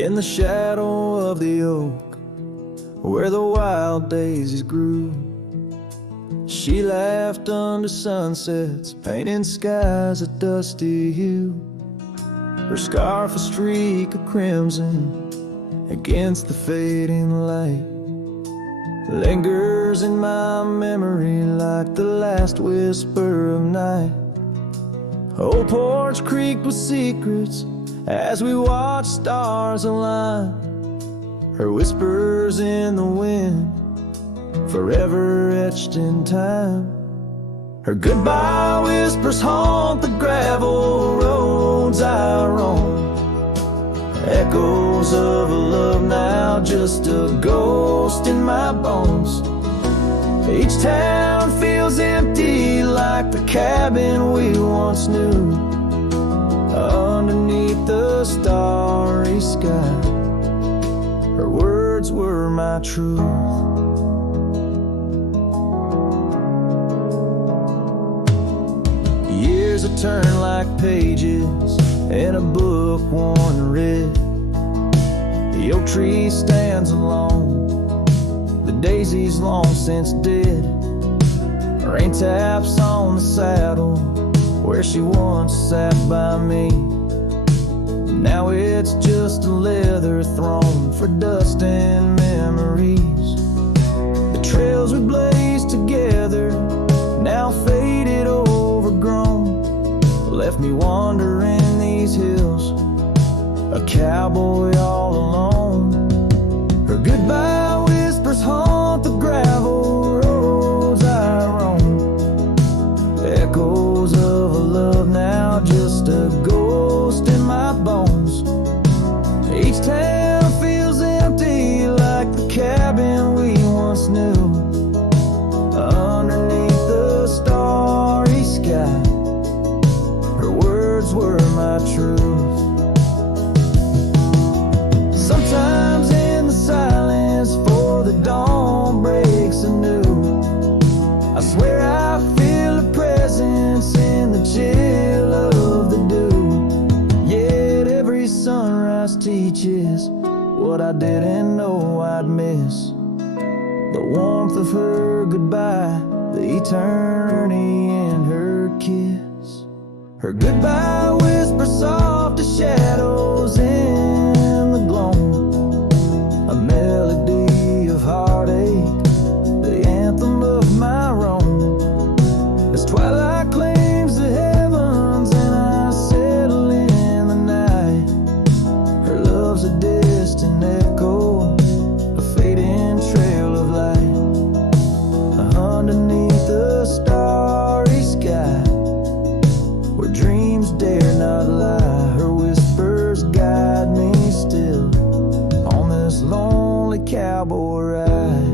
In the shadow of the oak, where the wild daisies grew, she laughed under sunsets, painting skies a dusty hue. Her scarf a streak of crimson against the fading light lingers in my memory like the last whisper of night. Old porch creaked with secrets as we watched stars align. Her whispers in the wind, forever etched in time. Her goodbye whispers haunt the gravel roads I roam. Echoes of a love now, just a ghost in my bones. Each town feels empty like the cabin we once knew. Underneath the starry sky, her words were my truth. Years have turned like pages in a book worn red. The oak tree stands alone, the daisy's long since dead. Rain taps on the saddle where she once sat by me. Now it's just a leather throne for dust and memories. The trails we blazed together, now faded, overgrown, left me wandering these hills, a cowboy all alone. Her goodbye whispers haunt the gravel roads I roam. Echoes of a love now, just a ghost in my bones. Each town feels empty like the cabin we once knew. Underneath the starry sky, her words were my truth. Sometimes in the silence, before the dawn breaks anew, I swear I feel a presence in the chill of the dew. Yet every sunrise teaches what I didn't know I'd miss. The warmth of her goodbye, the eternity in her kiss. Her goodbye whispers soft as shadows in the gloam, a melody of heartache, the anthem of my wrong. As twilight claims the heavens and I settle in the night, her love's a distant echo, a fading trail of light. Underneath the starry sky, where dreams dare not lie, her whispers guide me still on this lonely cowboy ride.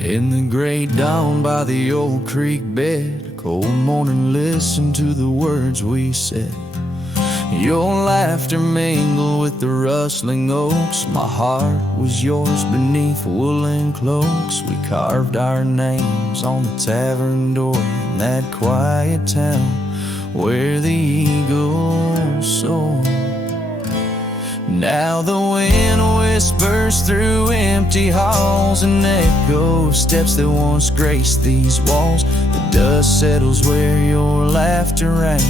In the great dawn by the old creek bed, a cold morning, listen to the words we said. Your laughter mingled with the rustling oaks. My heart was yours beneath woolen cloaks. We carved our names on the tavern door in that quiet town where the eagle soared. Now the wind whispers through empty halls and echoes steps that once graced these walls. The dust settles where your laughter rang,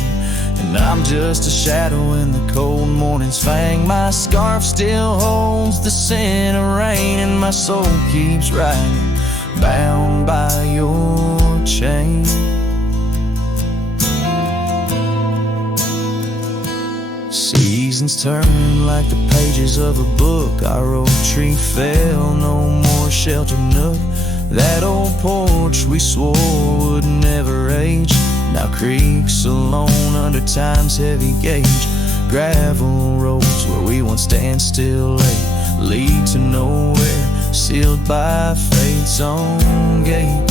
and I'm just a shadow in the cold morning's fang. My scarf still holds the scent of rain, and my soul keeps riding, bound by your chain. Seasons turn like the pages of a book. Our oak tree fell, no more sheltered nook. That old porch we swore would never age now creaks alone under time's heavy gauge. gravel roads where we once danced still lay lead to nowhere, sealed by fate's own gate.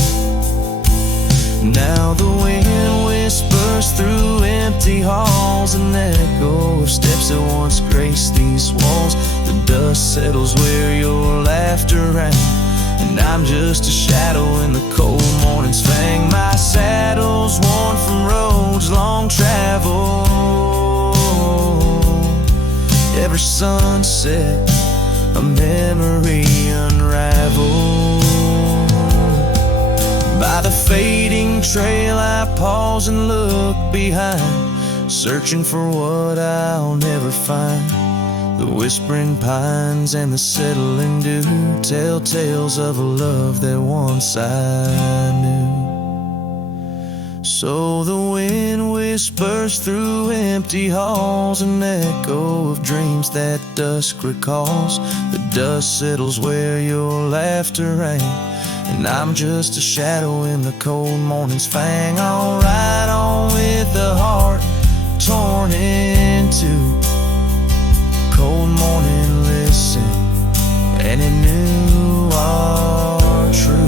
Now the wind whispers through empty halls, an echo of steps that once graced these walls. The dust settles where your laughter rang, and I'm just a shadow in the cold morning's fang. My saddle's worn from roads long traveled. Every sunset, a memory unraveled. By the fading trail I pause and look behind, searching for what I'll never find. The whispering pines and the settling dew tell tales of a love that once I knew. So the wind whispers through empty halls, an echo of dreams that dusk recalls. The dust settles where your laughter rang, and I'm just a shadow in the cold morning's fang. I'll ride on with the heart torn in two. Cold morning, listen, and it knew our truth.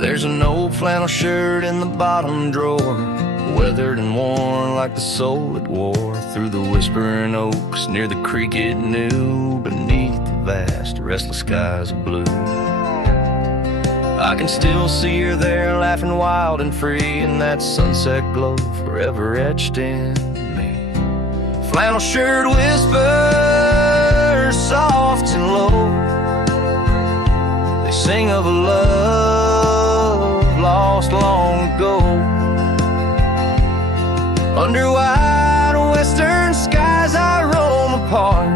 There's an old flannel shirt in the bottom drawer, weathered and worn like the soul it wore. Through the whispering oaks near the creek it knew, beneath the vast restless skies of blue. I can still see her there, laughing wild and free, in that sunset glow forever etched in me. Flannel shirt whispers soft and low, they sing of a love lost long ago. Under wide western skies I roam apart,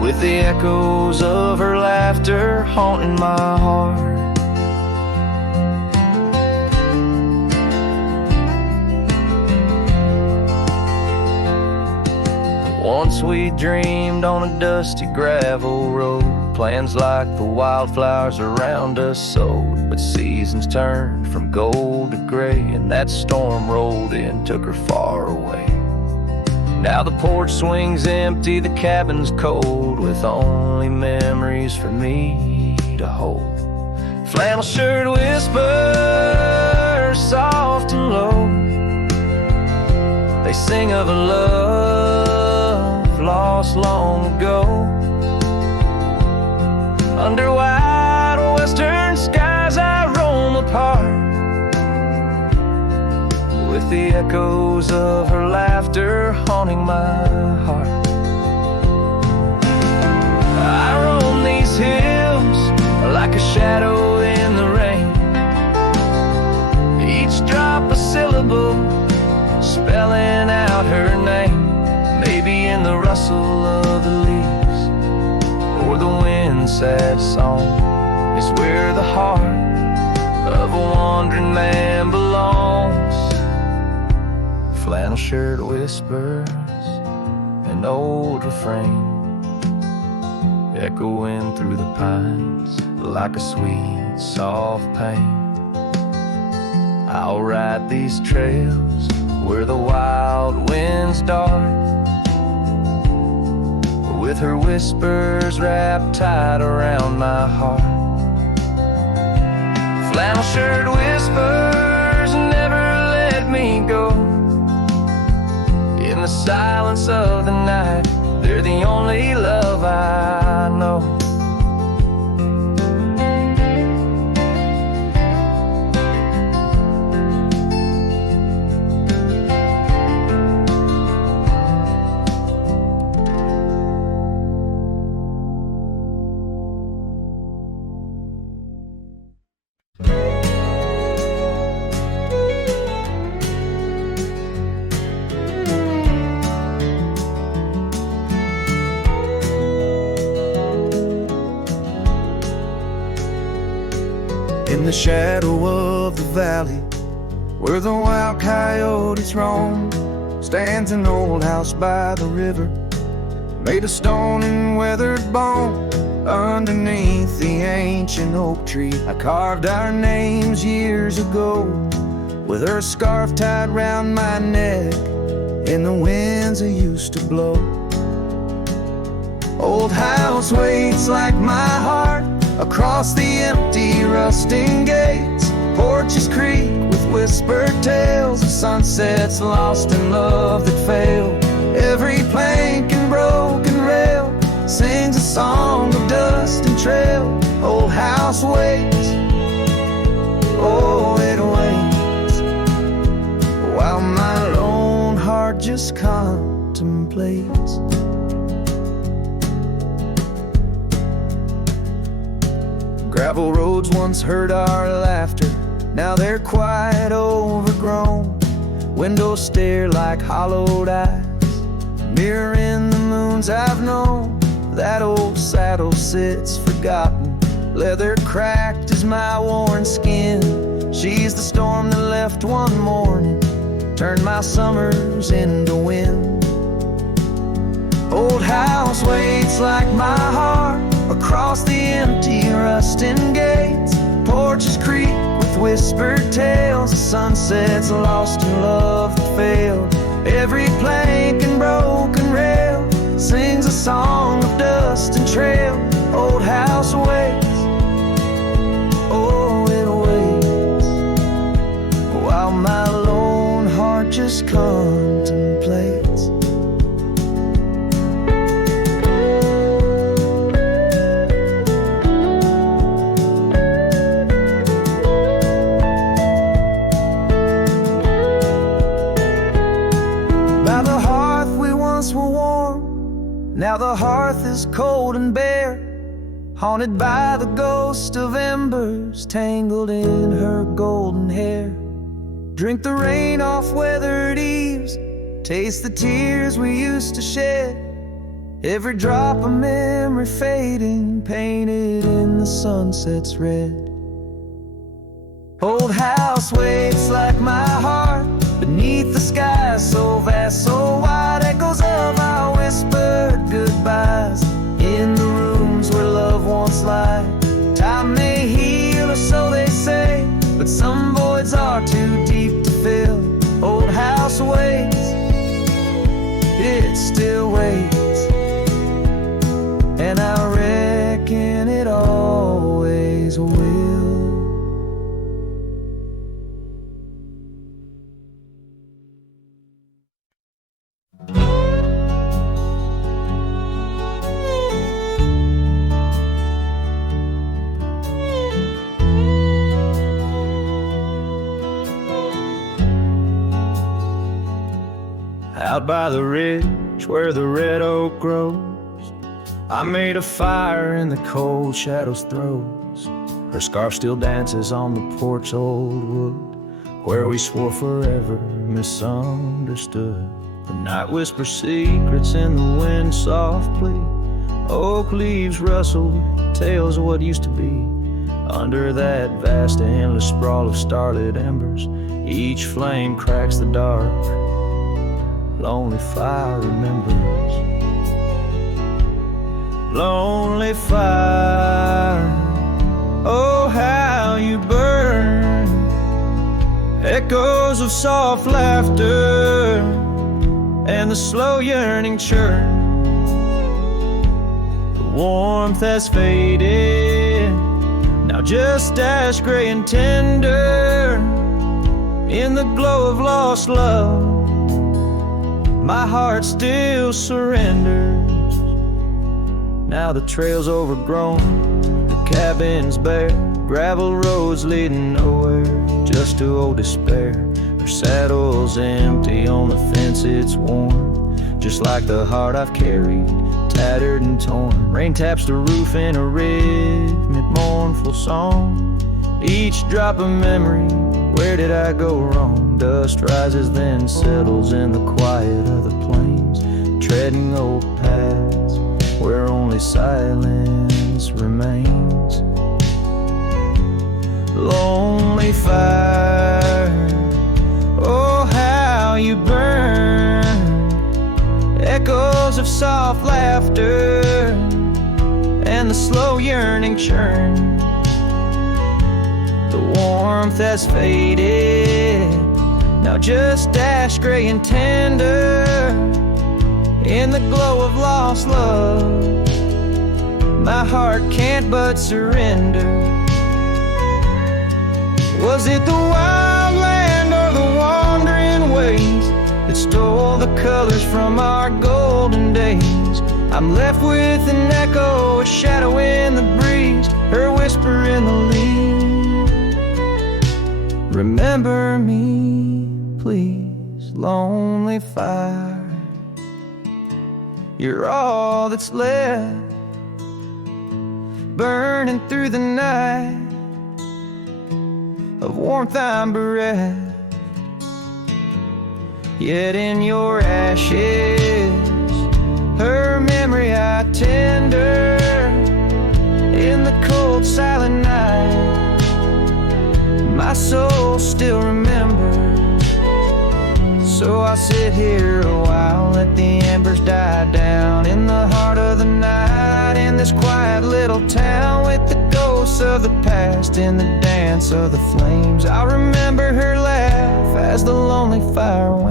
with the echoes of her laughter haunting my heart. Once we dreamed on a dusty gravel road, plans like the wildflowers around us sowed. But seasons turned from gold to gray, and that storm rolled in, took her far away. Now the porch swings empty, the cabin's cold, with only memories for me to hold. Flannel shirt whispers soft and low, they sing of a love lost long ago. Under wide western skies I roam apart, with the echoes of her laughter haunting my heart. I roam these hills like a shadow in the rain, each drop a syllable spelling out her name. Maybe in the rustle of the leaves or the wind's sad song is where the heart of a wandering man belongs. Flannel shirt whispers, an old refrain, echoing through the pines like a sweet, soft pain. I'll ride these trails where the wild winds dart, with her whispers wrapped tight around my heart. Flannel shirt whispers never let me go. In the silence of the night, they're the only love I know. the shadow of the valley, where the wild coyotes roam, stands an old house by the river, made of stone and weathered bone. Underneath the ancient oak tree, I carved our names years ago, with her scarf tied round my neck in the winds that used to blow. Old house waits like my heart across the empty rusting gates. Porches creak with whispered tales of sunsets lost in love that failed. Every plank and broken rail sings a song of dust and trail. Old house waits, oh it waits, while my lone heart just contemplates. Gravel roads once heard our laughter, now they're quite overgrown. Windows stare like hollowed eyes, mirroring the moons I've known. That old saddle sits forgotten, leather cracked as my worn skin. She's the storm that left one morning, turned my summers into wind. Old house waits like my heart across the empty rusting gates. Porches creak with whispered tales of sunsets lost in love that failed. Every plank and broken rail sings a song of dust and trail. Old house waits, oh it waits, while my lone heart just contemplates. By the hearth we once were warm, now the hearth is cold and bare, haunted by the ghost of embers tangled in her golden hair. Drink the rain off weathered eaves, taste the tears we used to shed. Every drop of memory fading, painted in the sunset's red. Old house waits like my heart beneath the sky so vast, so wide. Echoes of our whispered goodbyes in the rooms where love once lied. Time may heal, or so they say, but some voids are too deep to fill. Old house waits, it still waits, and I reckon it always will. Out by the ridge where the red oak grows, I made a fire in the cold shadows throws. Her scarf still dances on the porch old wood, where we swore forever, misunderstood. The night whispers secrets in the wind softly. Oak leaves rustle, tales of what used to be. Under that vast endless sprawl of starlit embers, each flame cracks the dark. Lonely fire remembers. Lonely fire, oh how you burn. Echoes of soft laughter and the slow yearning churn. The warmth has faded, now just ash gray and tender. In the glow of lost love, my heart still surrenders. Now the trail's overgrown, the cabin's bare, gravel roads leading nowhere, just to old despair. Her saddle's empty, on the fence it's worn, just like the heart I've carried, tattered and torn. Rain taps the roof in a rhythmic, mournful song. Each drop of memory, where did I go wrong? Dust rises then settles in the quiet of the plains, treading old paths where only silence remains. lonely fire. Oh, how you burn, echoes of soft laughter and the slow yearning churn. The warmth has faded, now just ash gray and tender. In the glow of lost love, my heart can't but surrender. Was it the wild land or the wandering ways that stole the colors from our golden days? I'm left with an echo, a shadow in the breeze, her whisper in the leaves. Remember me, please, lonely fire. You're all that's left, burning through the night, of warmth I'm bereft. Yet in your ashes, her memory I tender. In the cold silent night, my soul still remembers. So I sit here a while, let the embers die down in the heart of the night, in this quiet little town, with the ghosts of the past in the dance of the flames. I remember her laugh as the lonely fire wanes.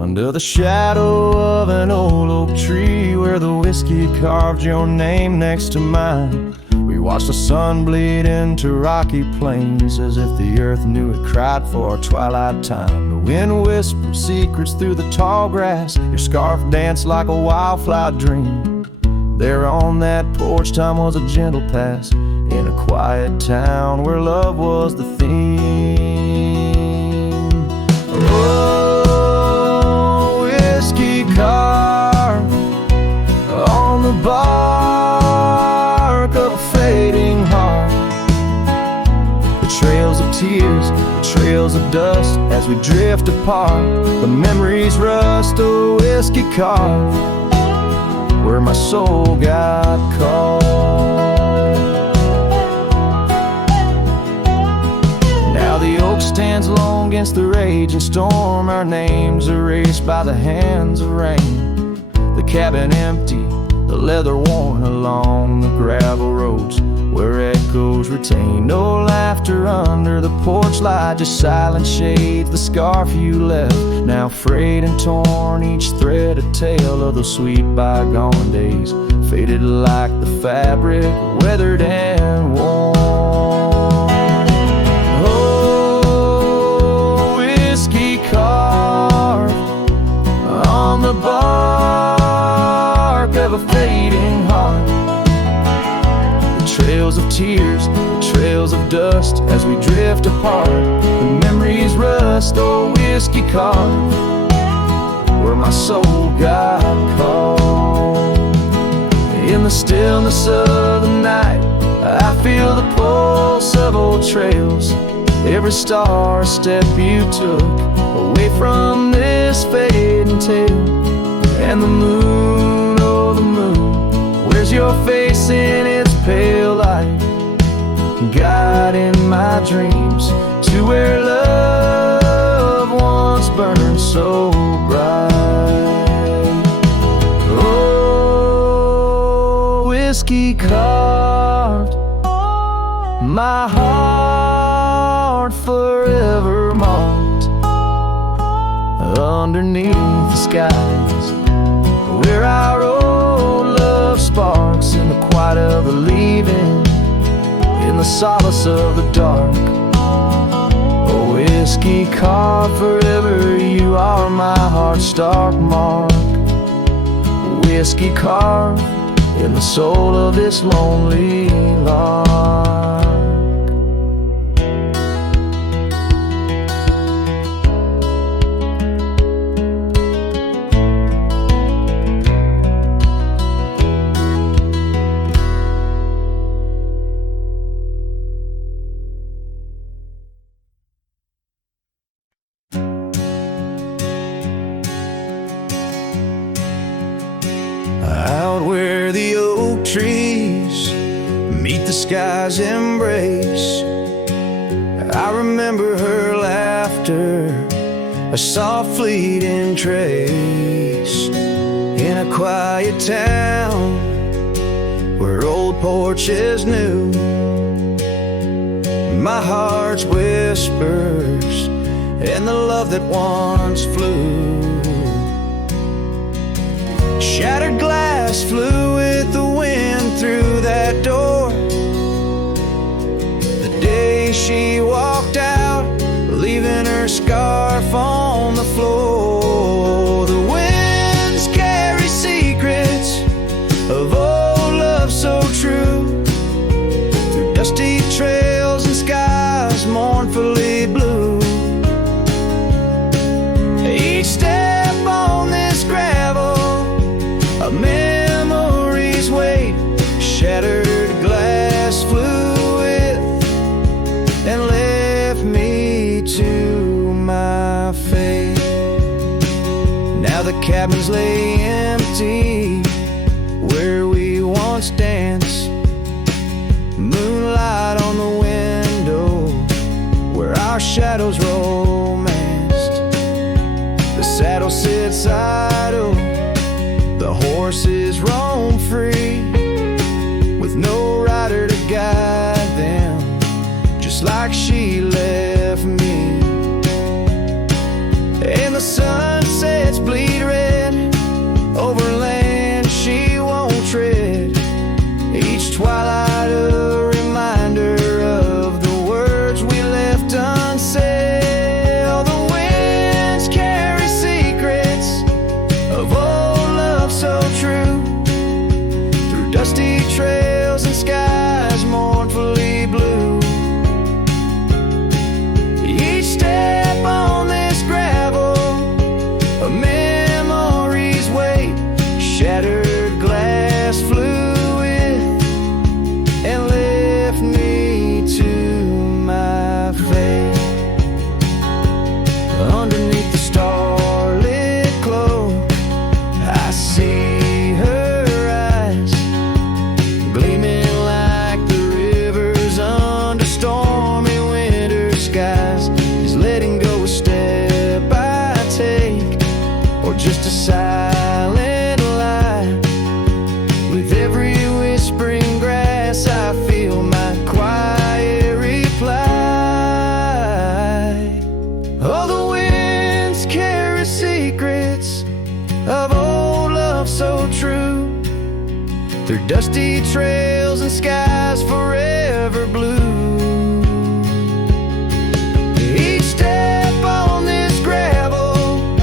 Under the shadow of an old oak tree, where the whiskey carved your name next to mine, we watched the sun bleed into rocky plains, as if the earth knew it cried for twilight time. The wind whispered secrets through the tall grass, your scarf danced like a wildflower dream. There on that porch, time was a gentle pass, in a quiet town where love was the theme. Oh, whiskey carved on the bark of a fading heart, the trails of tears, the trails of dust, as we drift apart. The memories rust, a whiskey carved where my soul got caught. Now the oak stands alone against the raging storm, our names erased by the hands of rain. The cabin empty, the leather worn along the gravel roads, where echoes retain no laughter under the porch light, just silent shades, the scarf you left, now frayed and torn, each thread a tale of those sweet bygone days, faded like the fabric, weathered and worn. Oh, whiskey carved on the bark of a fading heart, trails of tears, trails of dust, as we drift apart. The memories rust, oh, whiskey carved where my soul got caught. In the stillness of the night, I feel the pulse of old trails, every star a step you took away from this fading tale. And the moon, oh the moon, where's your face in its pale light, guiding my dreams to where love once burned so bright. Oh, whiskey carved my heart, forever marked underneath the skies, where our old love sparks in the quiet of the leaving, in the solace of the dark. Oh, whiskey carved forever, you are my heart's stark mark. Whiskey carved in the soul of this lonely lark. the sky's embrace. I remember her laughter, a soft fleeting trace, in a quiet town where old porches knew my heart's whispers and the love that once flew. Shattered glass flew with the wind through that door the day she walked out, leaving her scarf on the floor. The winds carry secrets of old love so true, through dusty trails and skies mournfully blue. Each step on this gravel, a memory's weight, shattered glass flew with and left me to my fate. Now the cabins lay empty where we once danced, moonlight on the window where our shadows romanced. The saddle sits idle, the horses roam free, with no rider to guide them, just like she left me. And the sunsets bleed red over land she won't tread, each twilight a reminder of the words we left unsaid. All the winds carry secrets of old love so true, through dusty trails and skies mournfully blue. Each step on this gravel, a memory's weight, shattered glass flew with and left me to my fate. Underneath the starlit cloak, I see her eyes, gleaming like the rivers under stormy winter skies. Is letting go a step I take, or just a silent lie? With every whispering grass I feel my quiet reply. Oh, the winds carry secrets of old love so true, through dusty trails and skies forever blue. Each step on this gravel,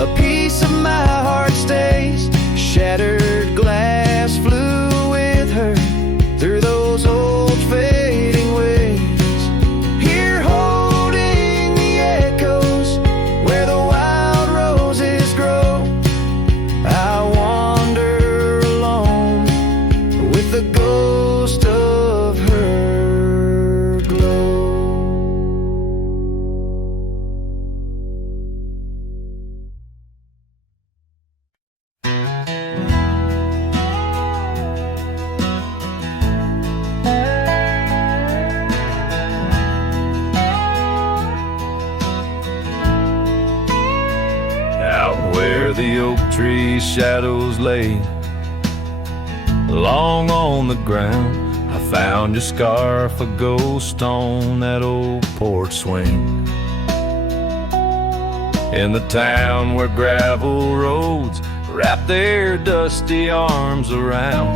a piece of my heart stays, shattered glass flew with her through those old fading ways. Here holding the echoes where the wild roses grow, I wander alone with the ghost of her glow. Out where the oak tree shadows lay, long on the ground, I found your scarf, a ghost on that old porch swing. In the town where gravel roads wrap their dusty arms around,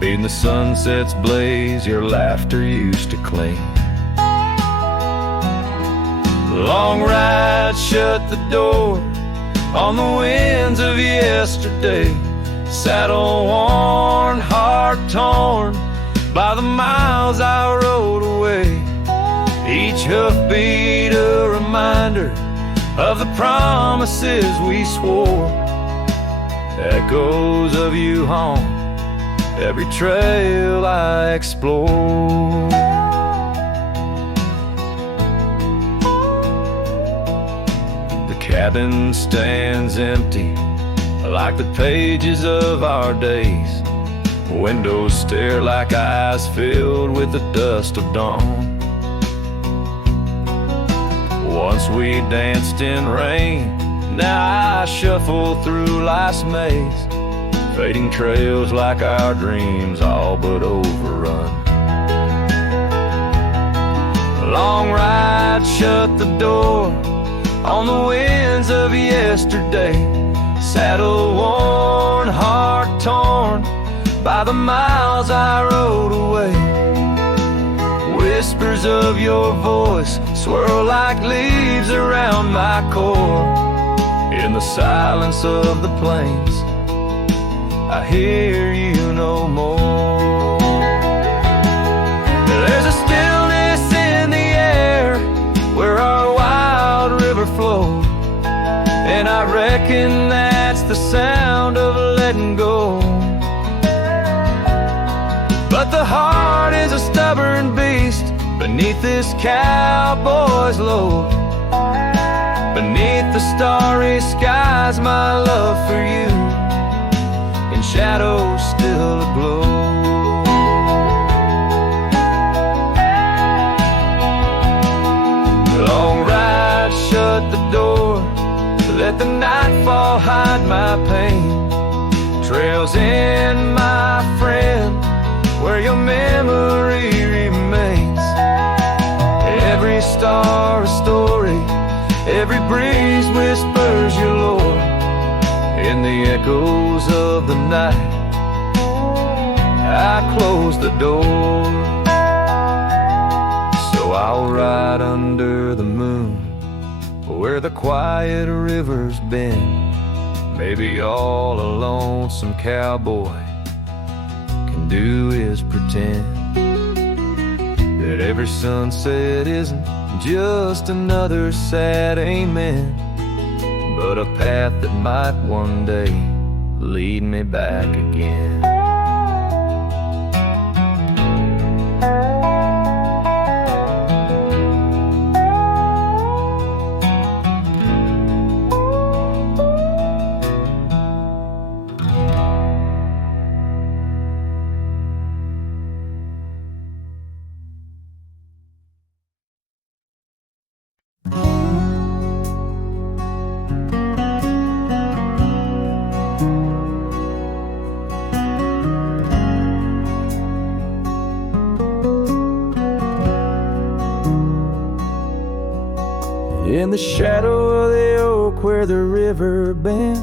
beating the sunset's blaze, your laughter used to cling. Long ride shut the door on the winds of yesterday, saddle worn, heart torn by the miles I rode away. Each hoofbeat a reminder of the promises we swore, echoes of you haunt every trail I explore. The cabin stands empty like the pages of our days, Windows stare like eyes filled with the dust of dawn. Once we danced in rain, now I shuffle through life's maze, fading trails like our dreams all but overrun. Long ride, shut the door on the winds of yesterday. Saddle worn, heart torn by the miles I rode away. Whispers of your voice swirl like leaves around my core. In the silence of the plains, I hear you no more. There's a stillness in the air where our wild river flows, and I reckon that's the sound of letting go. But the heart is a stubborn beast beneath this cowboy's load. Beneath the starry skies, my love for you in shadows still aglow. Long ride, shut the door, let the nightfall hide my pain. Trails in, my friend, where your memory remains. Every star a story, every breeze whispers your lore. In the echoes of the night, I close the door. So I'll ride under the moon, where the quiet river's been. Maybe all a lonesome cowboy can do is pretend that every sunset isn't just another sad amen, but a path that might one day lead me back again. In the shadow of the oak where the river bends,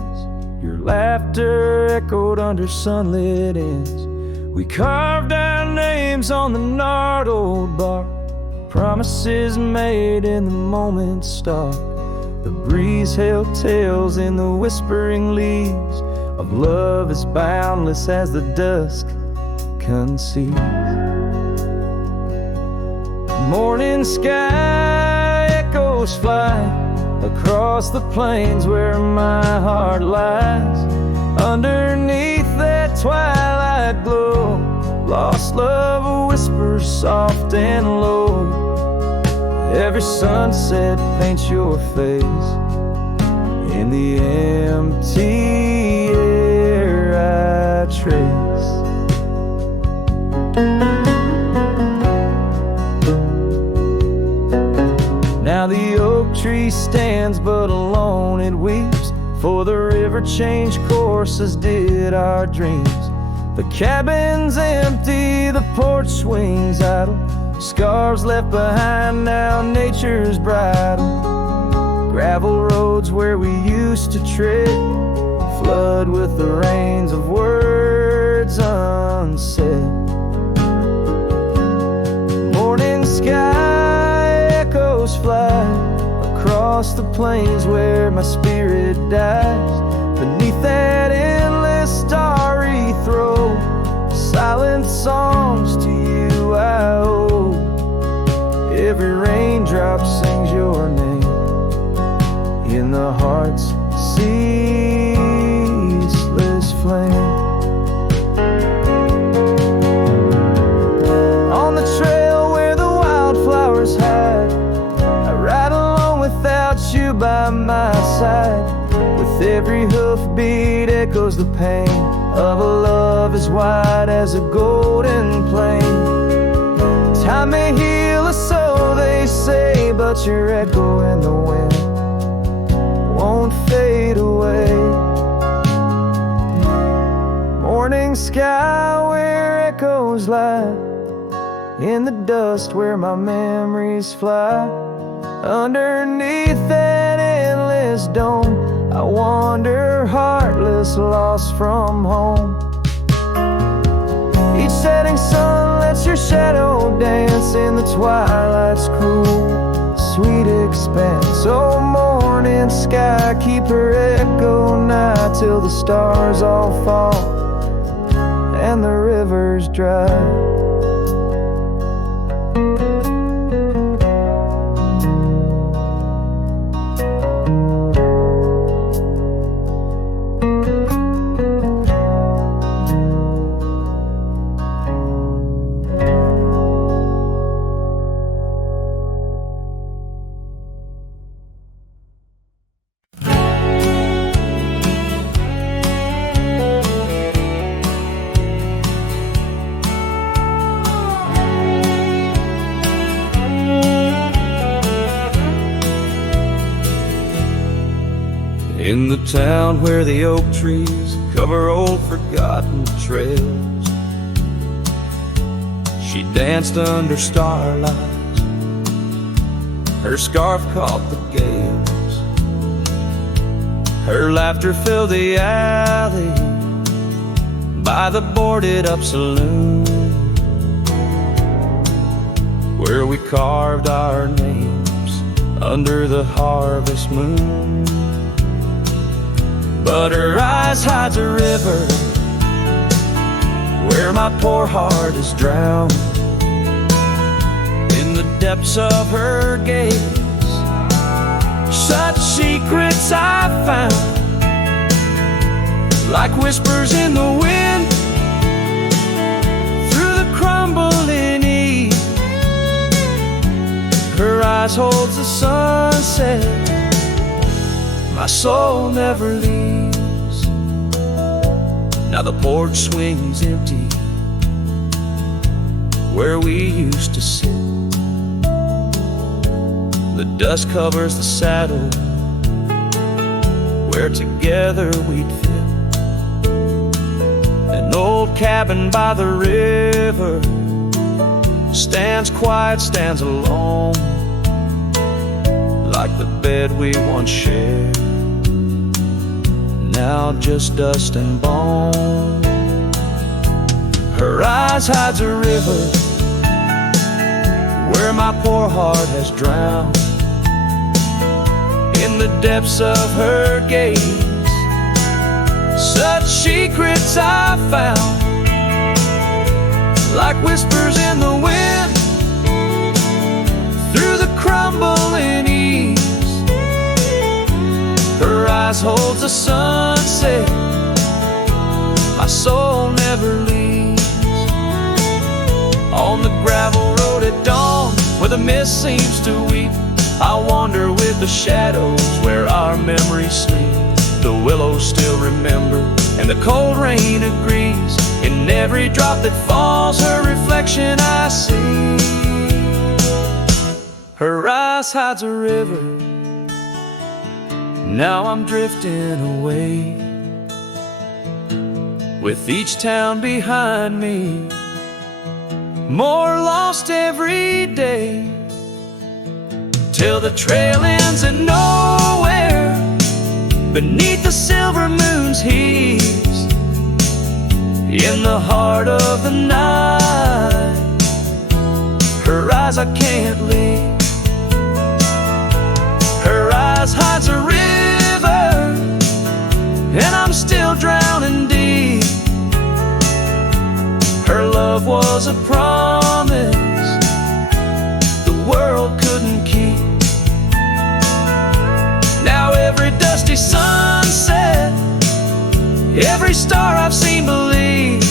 your laughter echoed under sunlit ends. We carved our names on the gnarled old bark, promises made in the moment's start. The breeze held tales in the whispering leaves of love as boundless as the dusk conceives. Morning sky echoes fly across the plains where my heart lies. Underneath that twilight glow, lost love whispers soft and low. Every sunset paints your face in the empty air I trace. Now the oak tree stands but alone it weeps, for the river changed courses did our dreams. The cabin's empty, the porch swings idle, scars left behind now nature's bridle. Gravel roads where we used to tread flood with the rains of words unsaid. Morning sky echoes fly across the plains where my spirit dies. Beneath that endless starry throw, silent songs to you I owe. Every raindrop sings your name in the heart's ceaseless flame. On the trail where the wildflowers hide, I ride along without you by my side. With every hoofbeat echoes the pain of a love as white as a golden plain. Time may heal us, so they say, but your echo in the wind won't fade away. Morning sky where echoes lie, in the dust where my memories fly. Underneath that endless dome, I wander heartless, lost from home. Each setting sun lets your shadow dance in the twilight's cool, sweet expanse. Oh, morning sky, keep her echo nigh till the stars all fall and the rivers dry. In the town where the oak trees cover old forgotten trails, she danced under starlight, her scarf caught the gales. Her laughter filled the alley by the boarded up saloon, where we carved our names under the harvest moon. But her eyes hides a river where my poor heart is drowned. In the depths of her gaze, such secrets I found, like whispers in the wind through the crumbling eave. Her eyes holds the sunset, my soul never leaves. Now the porch swings empty where we used to sit. The dust covers the saddle where together we'd fit. An old cabin by the river stands quiet, stands alone, like the bed we once shared, now just dust and bone. Her eyes hides a river where my poor heart has drowned. In the depths of her gaze, such secrets I found, like whispers in the wind through the crumbling eaves. Her eyes holds the sunset, my soul never leaves. On the gravel road at dawn, where the mist seems to weep, I wander with the shadows where our memories sleep. The willows still remember, and the cold rain agrees. In every drop that falls, her reflection I see. Her eyes hides a river, now I'm drifting away, with each town behind me, more lost every day, till the trail ends in nowhere, beneath the silver moon's heaves. In the heart of the night, her eyes I can't leave. Her eyes hides a river, and I'm still drowning deep. Her love was a promise the world couldn't keep. Now every dusty sunset, every star I've seen believes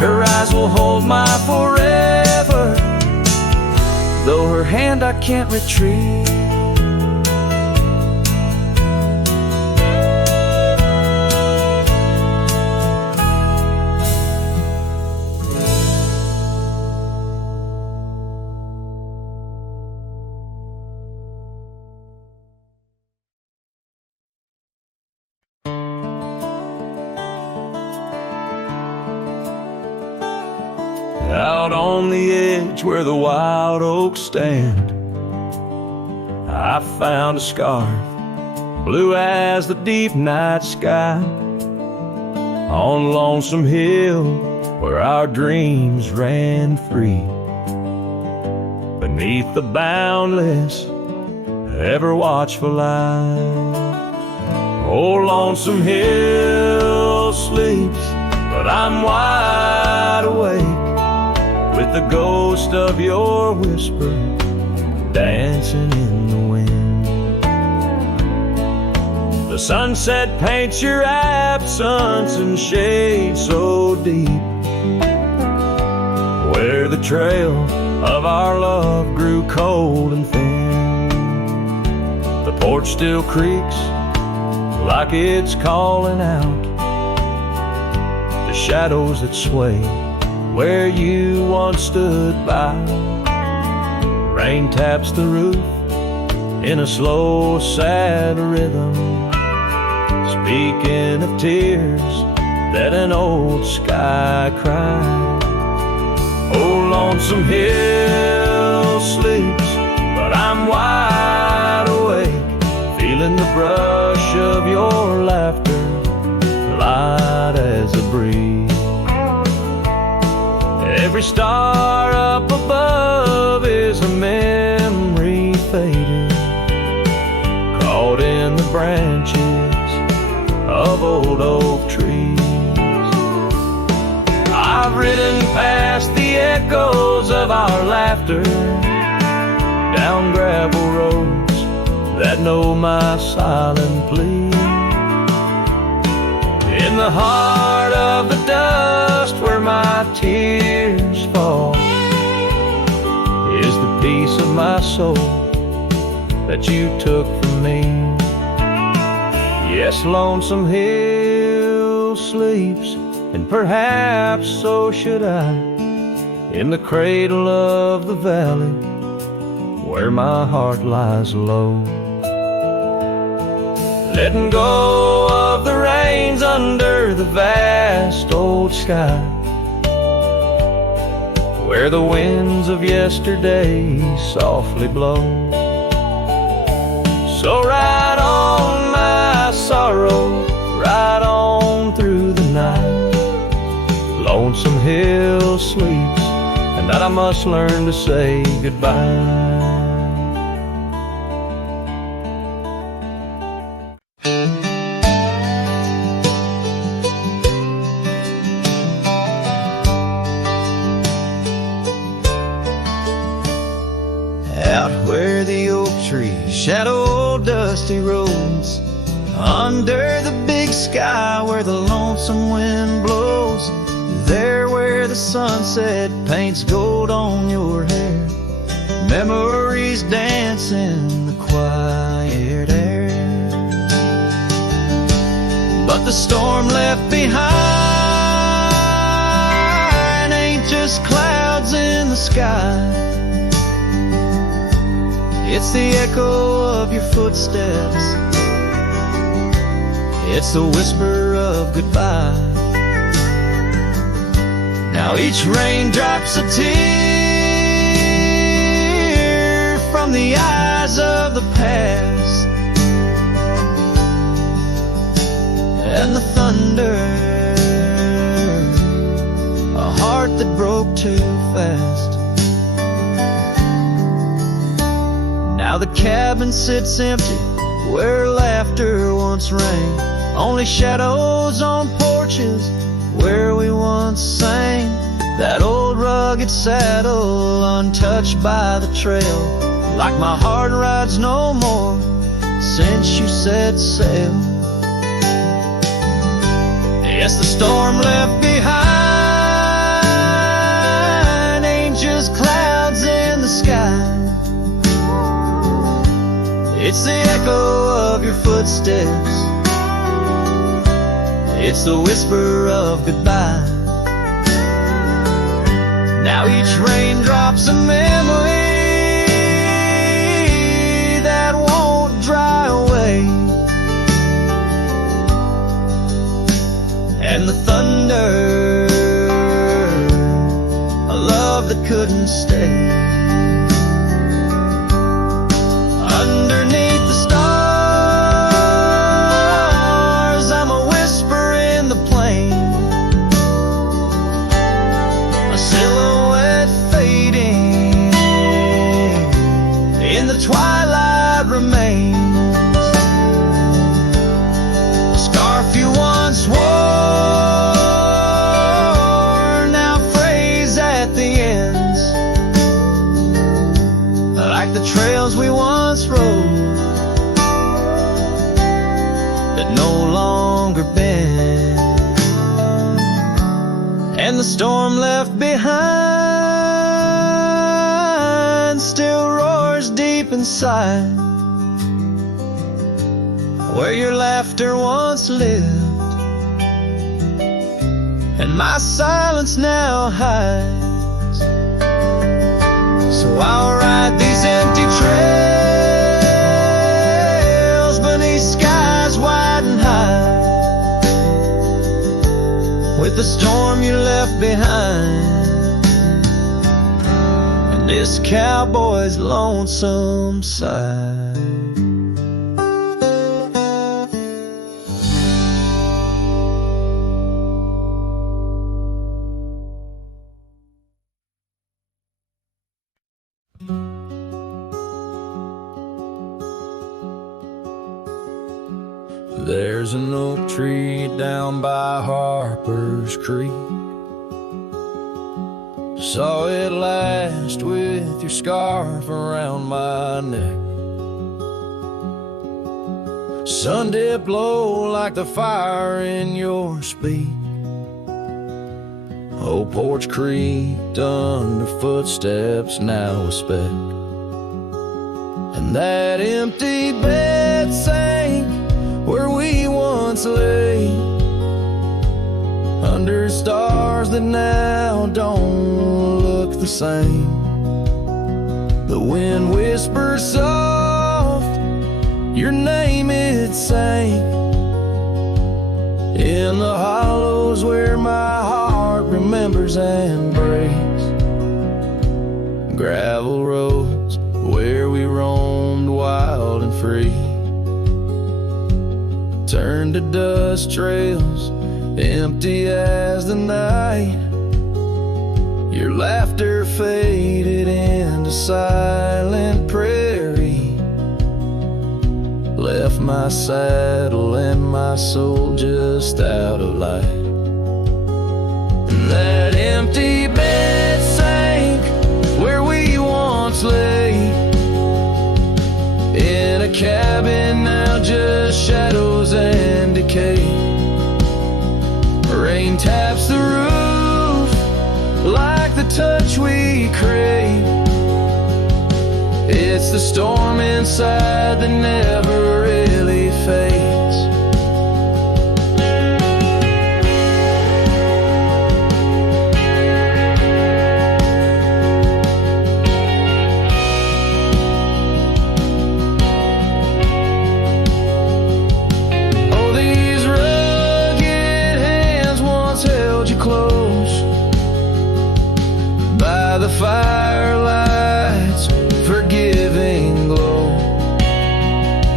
her eyes will hold my forever, though her hand I can't retrieve. Out on the edge where the wild oaks stand, I found a scarf, blue as the deep night sky, on Lonesome Hill where our dreams ran free, beneath the boundless, ever watchful eye. Oh, Lonesome Hill sleeps, but I'm wide awake, with the ghost of your whisper dancing in the wind. The sunset paints your absence in shade so deep, where the trail of our love grew cold and thin. The porch still creaks like it's calling out, the shadows that sway where you once stood by. Rain taps the roof in a slow, sad rhythm, speaking of tears that an old sky cried. Oh, Lonesome Hill sleeps, but I'm wide awake, feeling the brush of your laughter, light as a breeze. Every star up above is a memory faded, caught in the branches of old oak trees. I've ridden past the echoes of our laughter, down gravel roads that know my silent plea. In the heart of the dust where my tears fall is the piece of my soul that you took from me. Yes, Lonesome Hill sleeps, and perhaps so should I, in the cradle of the valley where my heart lies low. Letting go of the reins under the vast old sky, where the winds of yesterday softly blow. So ride on, my sorrow, ride on through the night. Lonesome Hill sleeps, and that I must learn to say goodbye. Shadow dusty roads, under the big sky where the lonesome wind blows, there where the sunset paints gold on your hair, memories dance in the quiet air. But the storm left behind ain't just clouds in the sky, it's the echo of your footsteps, it's the whisper of goodbye. Now each raindrop's a tear from the eyes of the past, and the thunder, a heart that broke too fast. Now the cabin sits empty where laughter once rang, only shadows on porches where we once sang. That old rugged saddle untouched by the trail, like my heart rides no more since you set sail. Yes, the storm left behind ain't just clouds in the sky, it's the echo of your footsteps, it's the whisper of goodbye. Now each raindrop's a memory that won't dry away, and the thunder, a couldn't stay. Underneath the stars, I'm a whisper in the plain, a silhouette fading in the twilight remains. A scarf you once wore now frays at the ends, like the trails we once rode that no longer bend. And the storm left behind still roars deep inside, where your laughter once lived and my silence now hides. So I'll ride these empty trails beneath skies wide and high, with the storm you left behind and this cowboy's lonesome side. There's an oak tree down by Harper's Creek. Saw it last with your scarf around my neck. Sun did blow like the fire in your speak. Old porch creaked under footsteps now a speck. And that empty bed sank where we once lay, under stars that now don't look the same. The wind whispers soft, your name it sang, in the hollows where my heart remembers and breaks. Gravel roads where we roamed wild and free turned to dust trails, empty as the night. Your laughter faded into silent prairie, left my saddle and my soul just out of light. And that empty bed sank where we once lay, in a cabin now just shadows and decay. Rain taps the roof like the touch we crave. It's the storm inside that never really fades. Firelight's forgiving glow.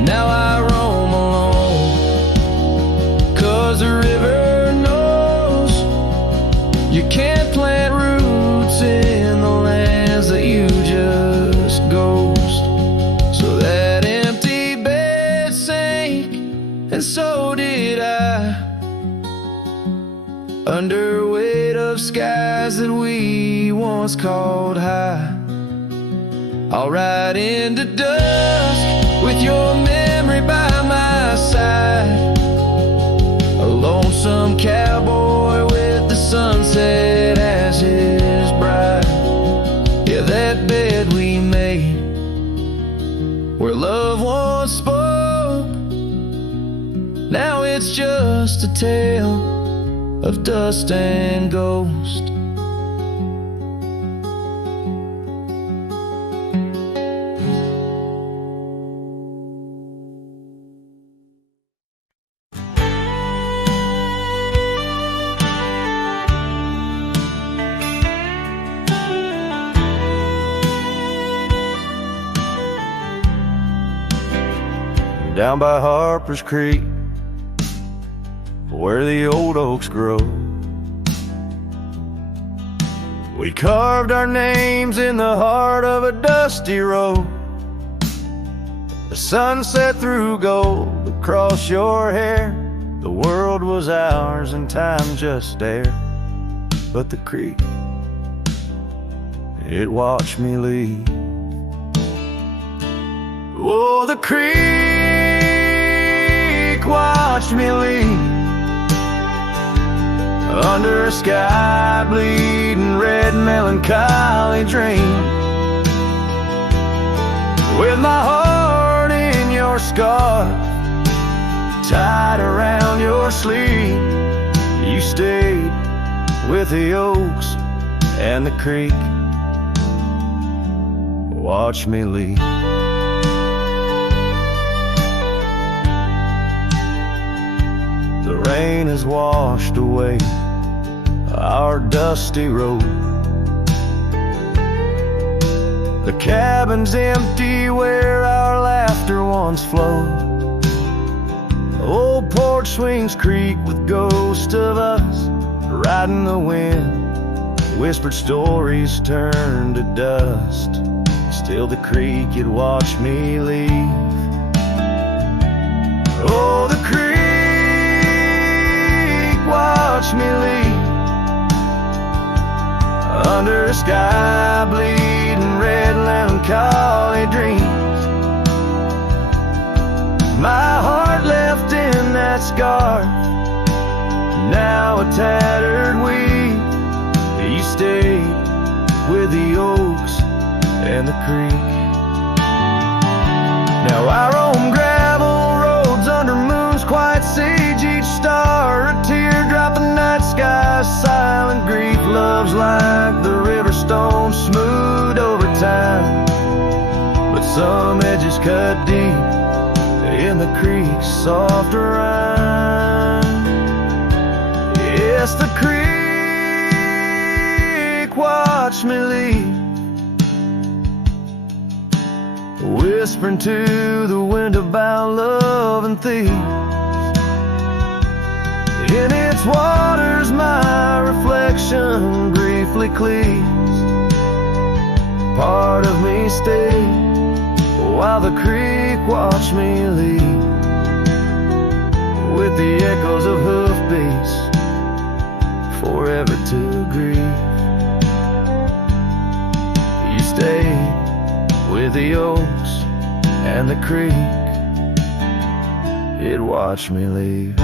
Now I roam alone, 'cause the river knows you can't plant roots in the lands that you just ghost. So that empty bed sank, and so did I, under weight of skies that we once called high. I'll ride into dusk with your memory by my side, a lonesome cowboy with the sunset as his bride. Yeah, that bed we made where love once spoke, now it's just a tale of dust and ghost. down by Harper's Creek, where the old oaks grow. We carved our names in the heart of a dusty road. The sun set through gold across your hair. The world was ours and time just stared. But the creek, it watched me leave. Oh, the creek watched me leave, under a sky bleeding red melancholy dream, with my heart in your scarf tied around your sleeve. You stayed with the oaks and the creek. Watch me leave. The rain has washed away our dusty road. The cabin's empty where our laughter once flowed. The old porch swings creak with ghosts of us riding the wind. Whispered stories turn to dust. Still the creek, it watched me leave. Oh, the creek watched me leave, under a sky bleeding red melancholy dreams. My heart left in that scar, now a tattered weed. You stayed with the oaks and the creek. Now I roam gravel roads under moons quiet siege. Each star a teardrop, the night sky silent grief. Love's like the river stone, smooth over time, but some edges cut deep in the creek's soft rhyme. Yes, the creek watched me leave, whispering to the wind about love and thieves. In its waters my reflection briefly cleaves. Part of me stayed while the creek watched me leave, with the echoes of hoofbeats forever to grieve. You stayed with the oaks and the creek, it watched me leave.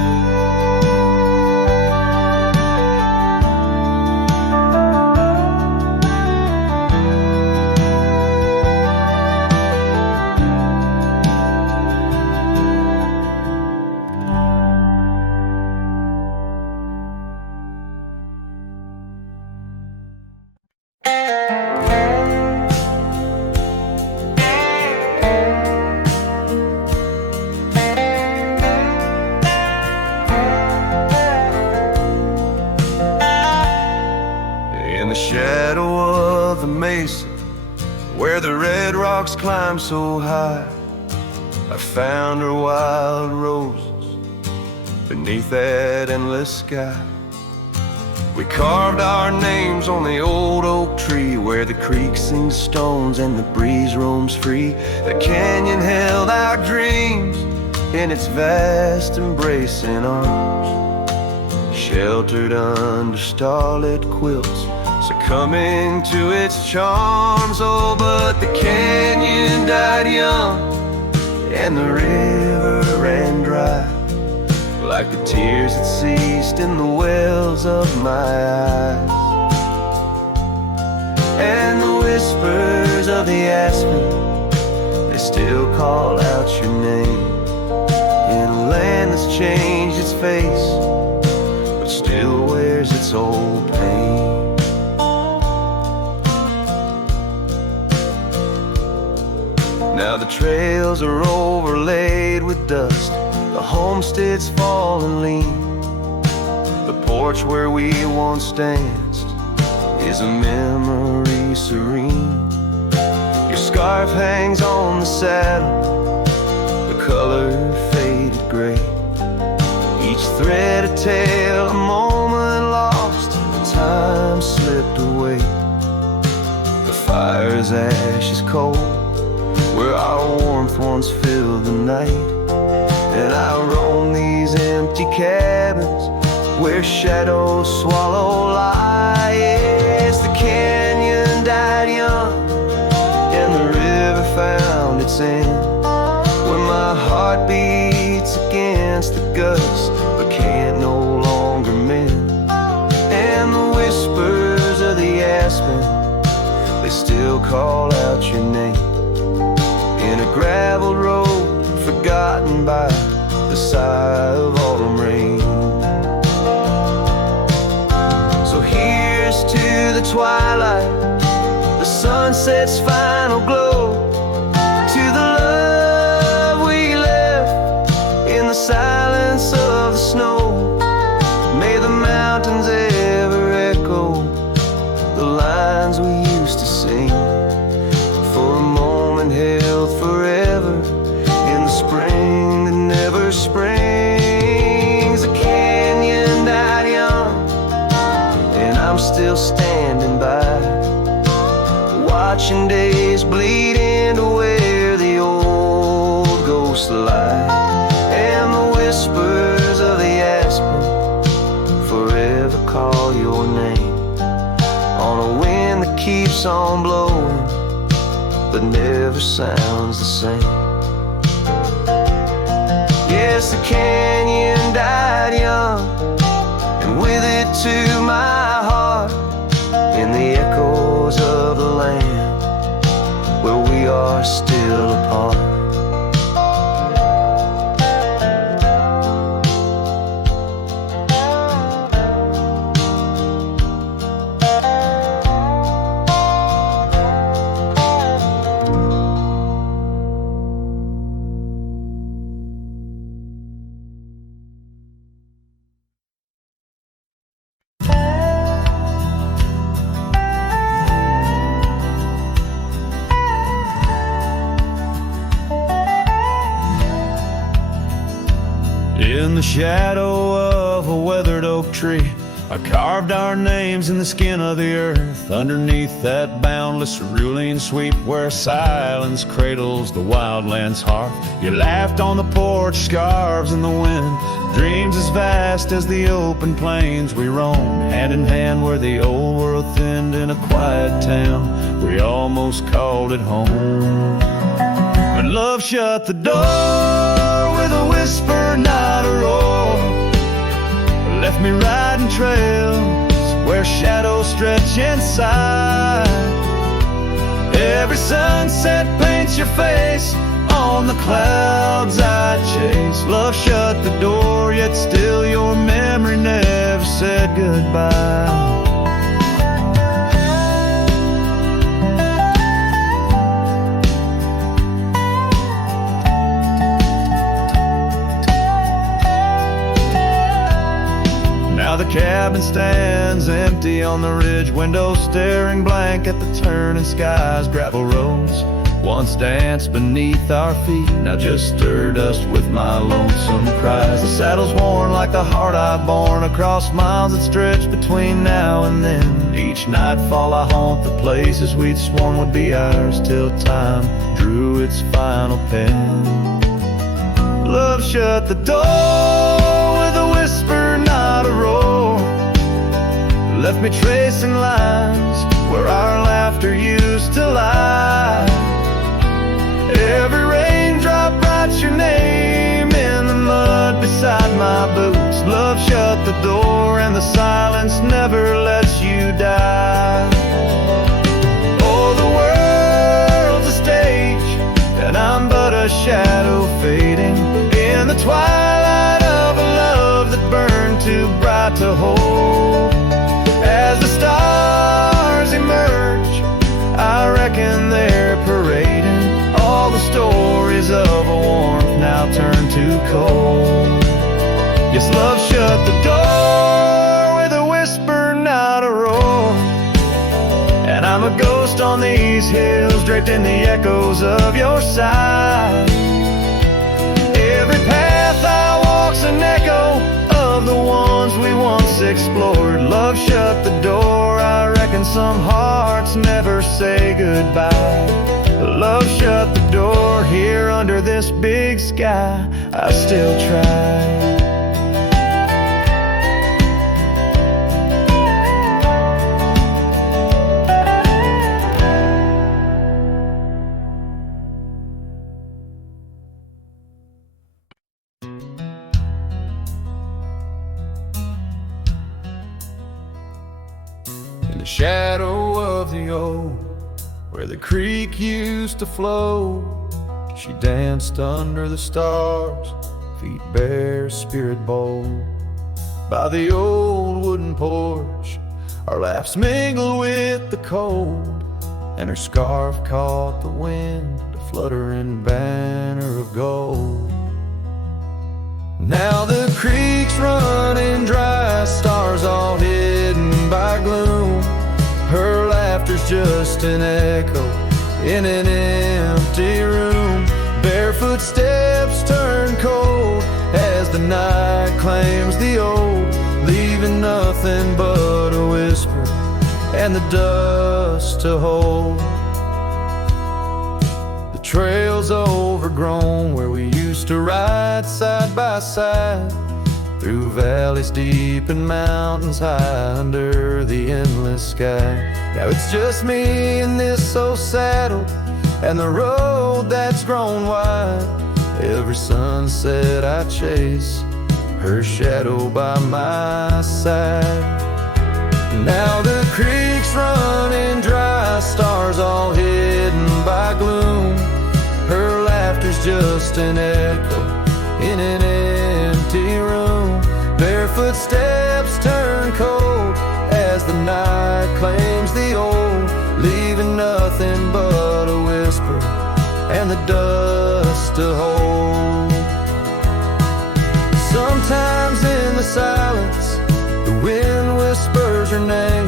Where the red rocks climb so high, I found her wild roses beneath that endless sky. We carved our names on the old oak tree, where the creek sings stones and the breeze roams free. The canyon held our dreams in its vast embracing arms, sheltered under starlit quilts, succumbing to its charms. Oh, but the canyon died young and the river ran dry, like the tears that ceased in the wells of my eyes. And the whispers of the aspen, they still call out your name, in a land that's changed its face but still wears its old pain. Now the trails are overlaid with dust, the homestead's fallen lean. The porch where we once danced is a memory serene. Your scarf hangs on the saddle, the color color faded gray. Each thread a tale, a moment lost, time slipped away. The fire's ashes cold, where our warmth once filled the night. And I roam these empty cabins where shadows swallow light. Yes, the canyon died young and the river found its end, where my heart beats against the gust but can't no longer mend. And the whispers of the aspen, they still call out your name in a gravel road forgotten by the sigh of autumn rain. So here's to the twilight, the sunset's final glow, to the love we left in the silence of the snow. May the mountains ever echo the lines we used to sing, for a moment held forever in the spring that never springs. The canyon died young and I'm still standing by, watching days bleed into where the old ghosts lie. And the whispers of the aspen forever call your name on a wind that keeps on blowing but never sounds the same. Yes, the canyon died young, and with it to my heart, in the echoes of the land where we are still apart. In the shadow of a weathered oak tree, I carved our names in the skin of the earth. Underneath that boundless cerulean sweep where silence cradles the wildland's heart. You laughed on the porch, scarves in the wind, dreams as vast as the open plains we roamed. Hand in hand where the old world thinned in a quiet town, we almost called it home. But love shut the door with a whisper, not a roar. Left me riding trails where shadows stretch inside. Every sunset paints your face on the clouds I chase. Love shut the door, yet still your memory never said goodbye. Now the cabin stands empty on the ridge, windows staring blank at the turning skies. Gravel roads once danced beneath our feet, now just stir dust with my lonesome cries. The saddle's worn like the heart I've borne across miles that stretch between now and then. Each nightfall I haunt the places we'd sworn would be ours till time drew its final pen. Love shut the door with a whisper, not a roar. Left me tracing lines where our laughter used to lie. Every raindrop writes your name in the mud beside my boots. Love shut the door and the silence never lets you die. Oh, the world's a stage and I'm but a shadow fading in the twilight of a love that burned too bright to hold. As the stars emerge, I reckon they're parading all the stories of a warmth now turned to cold. Yes, love shut the door with a whisper, not a roar. And I'm a ghost on these hills, draped in the echoes of your sigh. just an echo of the ones we once explored. Love shut the door, I reckon some hearts never say goodbye. Love shut the door, here under this big sky, I still try. In the shadow of the old, where the creek used to flow, she danced under the stars, feet bare, spirit bold. By the old wooden porch, our laughs mingled with the cold, and her scarf caught the wind, a fluttering banner of gold. Now the creek's running dry, stars all hidden by gloom. Her laughter's just an echo in an empty room. Barefoot steps turn cold as the night claims the old, leaving nothing but a whisper and the dust to hold. The trail's overgrown where we used to ride side by side, through valleys deep and mountains high under the endless sky. Now it's just me in this old saddle and the road that's grown wide. Every sunset I chase, her shadow by my side. Now the creek's running dry, stars all hidden by gloom. Her laughter's just an echo in an empty room. Barefoot steps turn cold as the night claims the old, leaving nothing but a whisper and the dust to hold. Sometimes in the silence, the wind whispers her name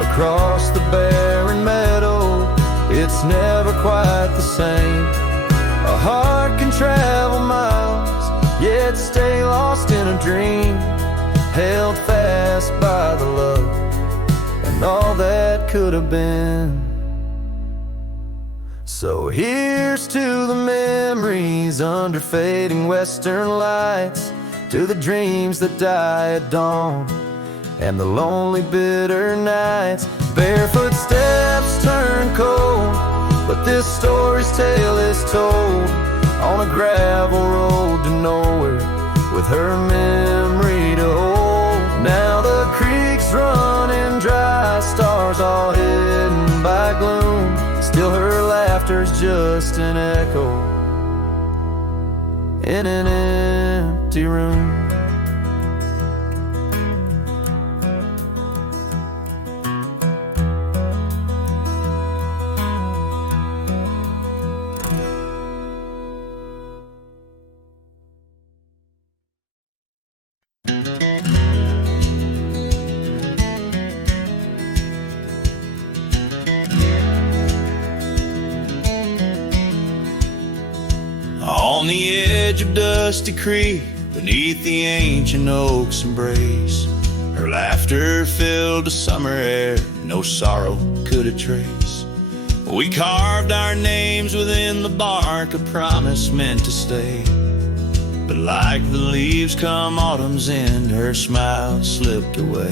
across the barren meadow. It's never quite the same. A heart can travel miles, yet stay lost in a dream, held fast by the love and all that could have been. So here's to the memories under fading western lights, to the dreams that die at dawn and the lonely bitter nights. Barefoot steps turn cold, but this story's tale is told on a gravel road to nowhere, with her memory to hold. Now the creek's running dry, stars all hidden by gloom. Still her laughter's just an echo in an empty room. On the edge of Dusty Creek, beneath the ancient oak's embrace, her laughter filled the summer air, no sorrow could it trace. We carved our names within the bark, a promise meant to stay. But like the leaves come autumn's end, her smile slipped away.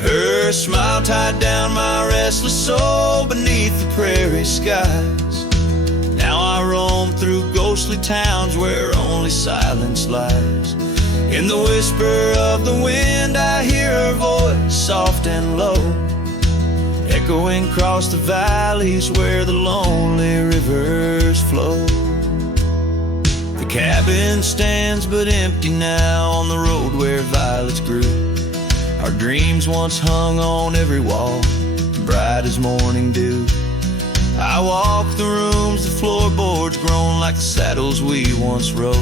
Her smile tied down my restless soul beneath the prairie skies. Now I roam through ghostly towns where only silence lies. In the whisper of the wind I hear her voice, soft and low, echoing across the valleys where the lonely rivers flow. The cabin stands but empty now on the road where violets grew. Our dreams once hung on every wall, bright as morning dew. I walk the rooms, the floorboards grown like the saddles we once rode.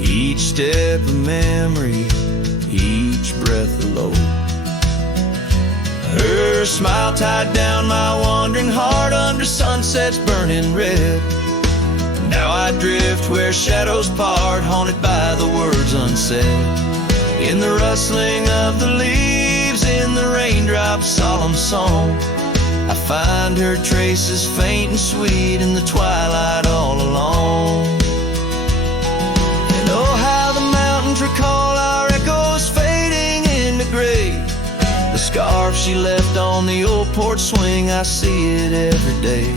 Each step a memory, each breath a load. Her smile tied down my wandering heart under sunsets burning red. And Now I drift where shadows part, haunted by the words unsaid. In the rustling of the leaves, in the raindrops' solemn song, I find her traces faint and sweet in the twilight all alone. And oh, how the mountains recall our echoes fading into gray. The scarf she left on the old porch swing, I see it every day.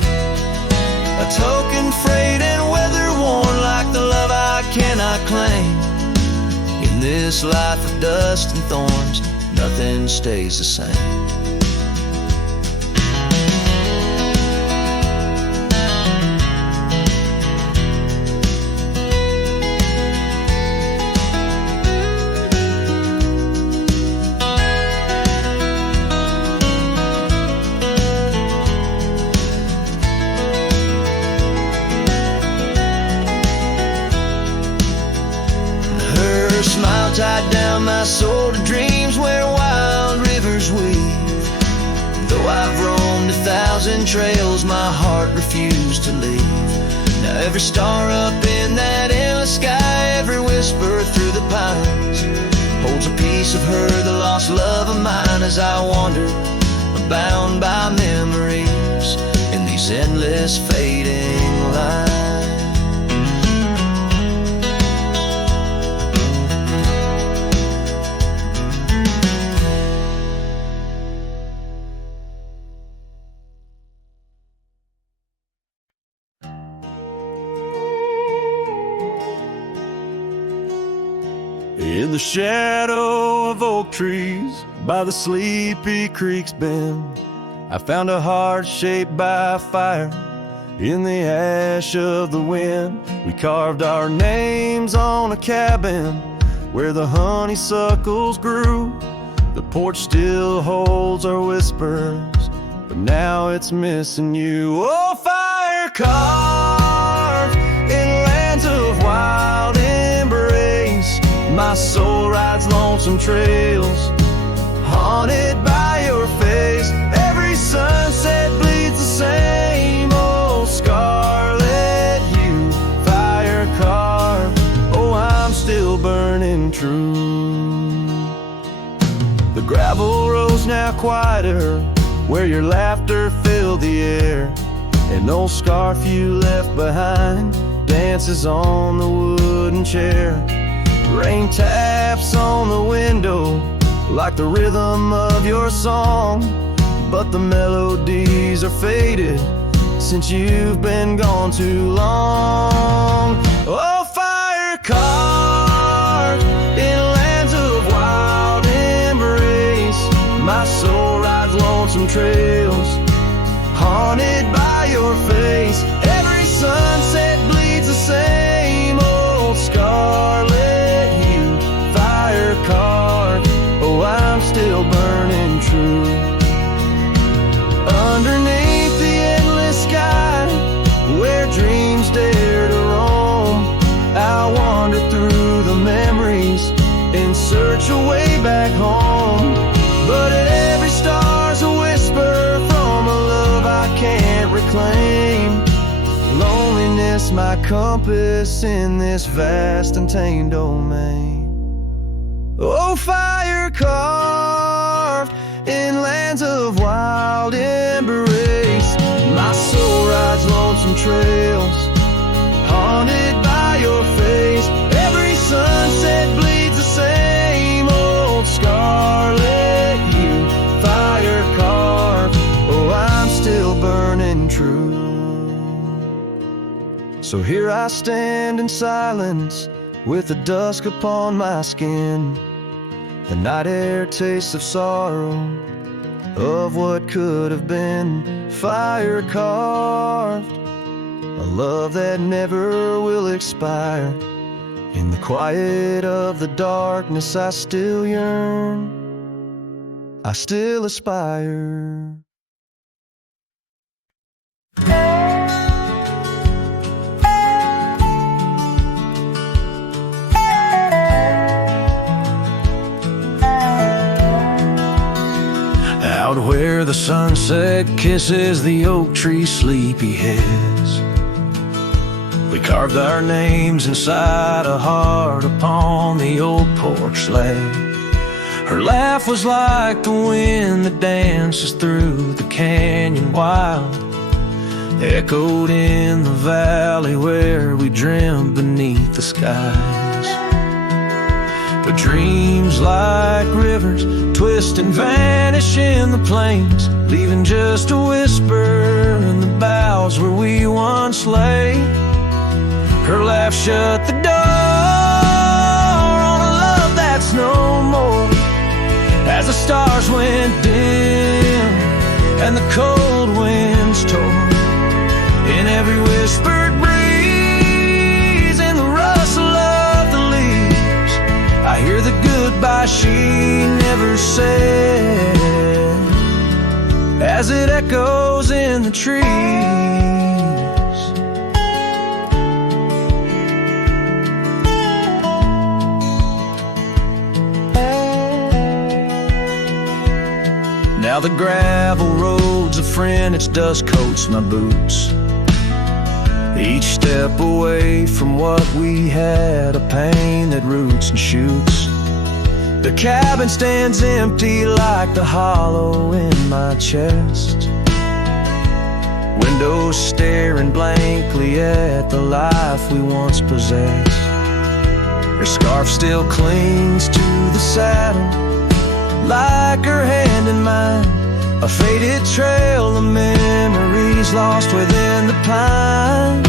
A token frayed and weather-worn like the love I cannot claim. In this life of dust and thorns, nothing stays the same. Tied down my soul to dreams where wild rivers weave. Though I've roamed 1,000 trails, my heart refused to leave. Now every star up in that endless sky, every whisper through the pines, holds a piece of her, the lost love of mine, as I wander, bound by memories in these endless fading lines. In the shadow of oak trees by the sleepy creek's bend, I found a heart shaped by fire in the ash of the wind. We carved our names on a cabin where the honeysuckles grew. The porch still holds our whispers, but now it's missing you. Oh, fire carved in lands of wild embrace, my soul rides lonesome trails, haunted by your face. Every sunset bleeds the same old scarlet hue, fire carved. Oh, I'm still burning true. The gravel road's now quieter, where your laughter filled the air. An old scarf you left behind dances on the wooden chair. Rain taps on the window like the rhythm of your song, but the melodies are faded since you've been gone too long. Oh, fire carved in lands of wild embrace, my soul rides lonesome trails, haunted by your face. Every sunset bleeds the same old scarlet hue, fire carved. Oh, I'm still burning true. Underneath the endless sky, where dreams dare to roam, I wander through the memories in search of way back home. But every star's a whisper from a love I can't reclaim. Loneliness my compass in this vast and tamed domain. Oh, fire carved in lands of wild embrace, my soul rides lonesome trails, haunted by your face. Every sunset bleeds the same old scarlet hue, fire carved. Oh, I'm still burning true. So here I stand in silence, with the dusk upon my skin. The night air tastes of sorrow, of what could have been. Fire carved, a love that never will expire. In the quiet of the darkness I still yearn, I still aspire. Out where the sunset kisses the oak tree sleepy heads, We carved our names inside a heart upon the old porch slab. Her laugh was like the wind that dances through the canyon wild, echoed in the valley where we dreamed beneath the skies. But dreams like rivers twist and vanish in the plains, leaving just a whisper in the boughs where we once lay. Her laugh shut the door on a love that's no more, as the stars went dim and the cold winds tore. In every whispered breeze, in the rustle of the leaves, I hear the goodbye she never said, as it echoes in the trees. Now the gravel road's a friend, its dust coats my boots. Each step away from what we had, a pain that roots and shoots. The cabin stands empty like the hollow in my chest, windows staring blankly at the life we once possessed. Her scarf still clings to the saddle like her hand in mine, a faded trail of memories lost within the pines.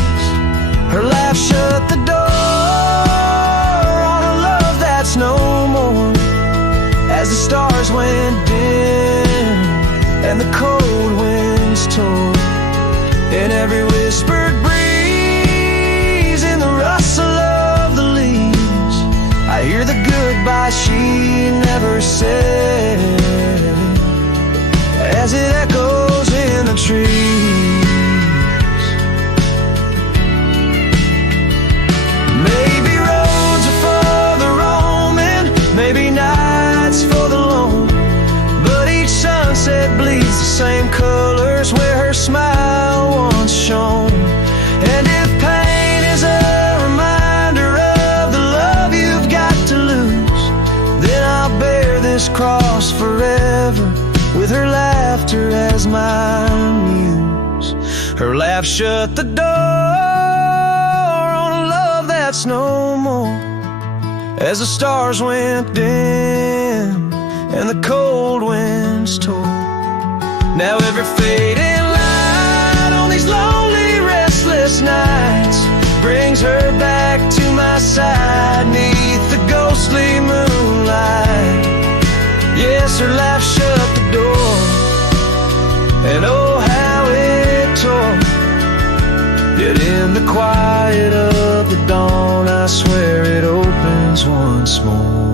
Her laugh shut the door on a love that's no more, as the stars went dim and the cold winds tore. In every whispered breeze, in the rustle of the leaves, I hear the goodbye she never said, as it echoes in the trees. Maybe roads are for the roaming, maybe nights for the lone, but each sunset bleeds the same colors where her smile once shone. And if pain is a reminder of the love you've got to lose, then I'll bear this cross forever with her laughter as my muse. Her laugh shut the door on a love that's no more, as the stars went dim and the cold winds tore. Now every fading light on these lonely, restless nights brings her back to my side neath the ghostly moonlight. Yes, her laugh shut the door, and oh how it tore. Yet in the quiet of the dawn, I swear it opens once more.